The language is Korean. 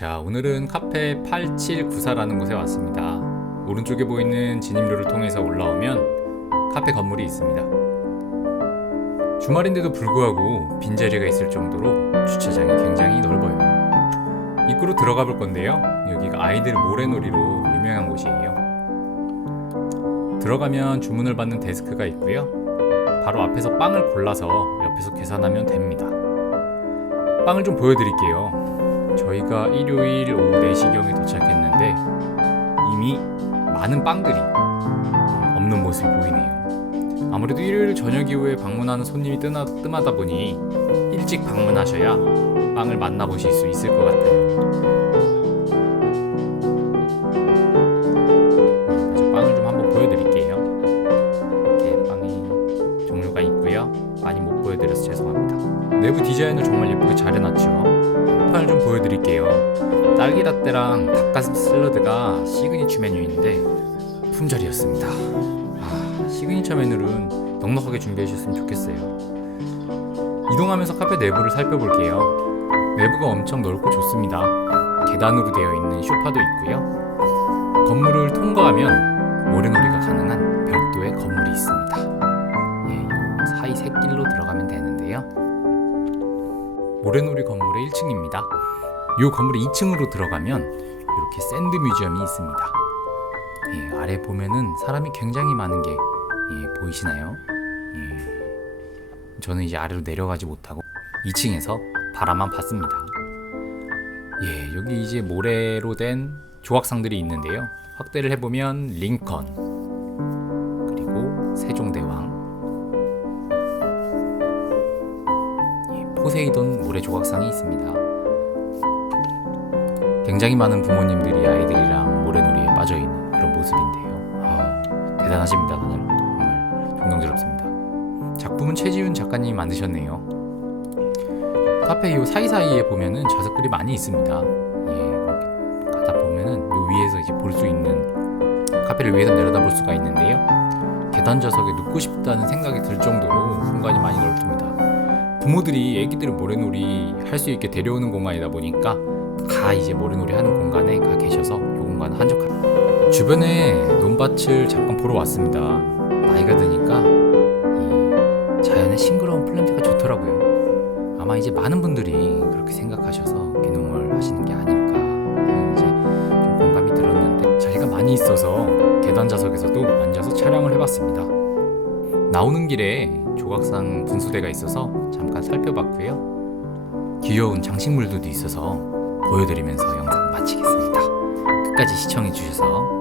자, 오늘은 카페 8794라는 곳에 왔습니다. 오른쪽에 보이는 진입로를 통해서 올라오면 카페 건물이 있습니다. 주말인데도 불구하고 빈자리가 있을 정도로 주차장이 굉장히 넓어요. 입구로 들어가 볼 건데요. 여기가 아이들 모래놀이로 유명한 곳이에요. 들어가면 주문을 받는 데스크가 있고요. 바로 앞에서 빵을 골라서 옆에서 계산하면 됩니다. 빵을 좀 보여드릴게요. 저희가 일요일 오후 4시경에 도착했는데 이미 많은 빵들이 없는 모습이 보이네요. 아무래도 일요일 저녁 이후에 방문하는 손님이 뜨나, 뜸하다 보니 일찍 방문하셔야 빵을 만나보실 수 있을 것 같아요. 빵을 좀 한번 보여드릴게요. 빵이 종류가 있고요. 많이 못 보여드려서 죄송합니다. 내부 디자인을 정말 예쁘게 잘 해놨죠. 보여드릴게요. 딸기 라떼랑 닭가슴 샐러드가 시그니처 메뉴인데 품절이었습니다. 아, 시그니처 메뉴는 넉넉하게 준비해 주셨으면 좋겠어요. 이동하면서 카페 내부를 살펴볼게요. 내부가 엄청 넓고 좋습니다. 계단으로 되어 있는 쇼파도 있고요. 건물을 통과하면 모래놀이가 가능한 모래놀이 건물의 1층입니다. 이 건물 2층으로 들어가면 이렇게 샌드 뮤지엄이 있습니다. 예, 아래 보면은 사람이 굉장히 많은 게 예, 보이시나요? 예, 저는 이제 아래로 내려가지 못하고 2층에서 바라만 봤습니다. 예, 여기 이제 모래로 된 조각상들이 있는데요. 확대를 해보면 링컨 그리고 세종대왕 포세이돈 모래 조각상이 있습니다. 굉장히 많은 부모님들이 아이들이랑 모래놀이에 빠져 있는 그런 모습인데요. 아, 대단하십니다, 다들 정말 존경스럽습니다. 작품은 최지훈 작가님이 만드셨네요. 카페 요 사이사이에 보면은 좌석들이 많이 있습니다. 예, 가다 보면은 요 위에서 이제 볼 수 있는 카페를 위에서 내려다 볼 수가 있는데요. 계단 좌석에 눕고 싶다는 생각이 들 정도로 공간이 많이 넓습니다. 부모들이 애기들 모래놀이 할 수 있게 데려오는 공간이다 보니까 다 이제 모래놀이 하는 공간에 가 계셔서 이 공간은 한적합니다. 주변에 논밭을 잠깐 보러 왔습니다. 나이가 드니까 이 자연의 싱그러운 플랜트가 좋더라고요. 아마 이제 많은 분들이 그렇게 생각하셔서 개농을 하시는 게 아닐까 하는 이제 좀 공감이 들었는데 자리가 많이 있어서 계단 좌석에서도 앉아서 촬영을 해봤습니다. 나오는 길에 조각상 분수대가 있어서 잠깐 살펴봤고요. 귀여운 장식물들도 있어서 보여드리면서 영상 마치겠습니다. 끝까지 시청해 주셔서